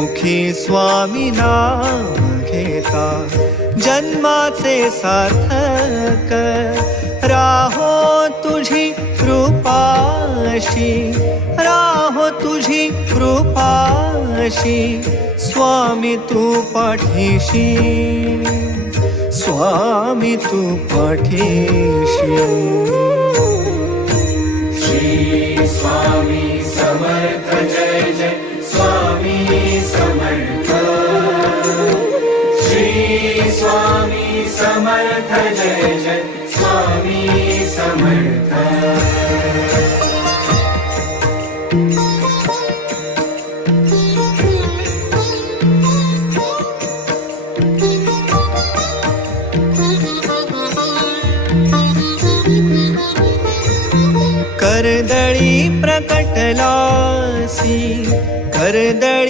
मुखी स्वामी नाम घेता जन्माचे सार्थक राहो तुझी कृपाशी, राहो तुझी कृपाशी, स्वामी तू पाठीशी, स्वामी तू पाठीशी. श्री स्वामी समर्थ जय जय स्वामी समर्थ. श्री स्वामी समर्थ जय जय स्वामी समर्थ. कर्दळी प्रकटलासी, कर्दळी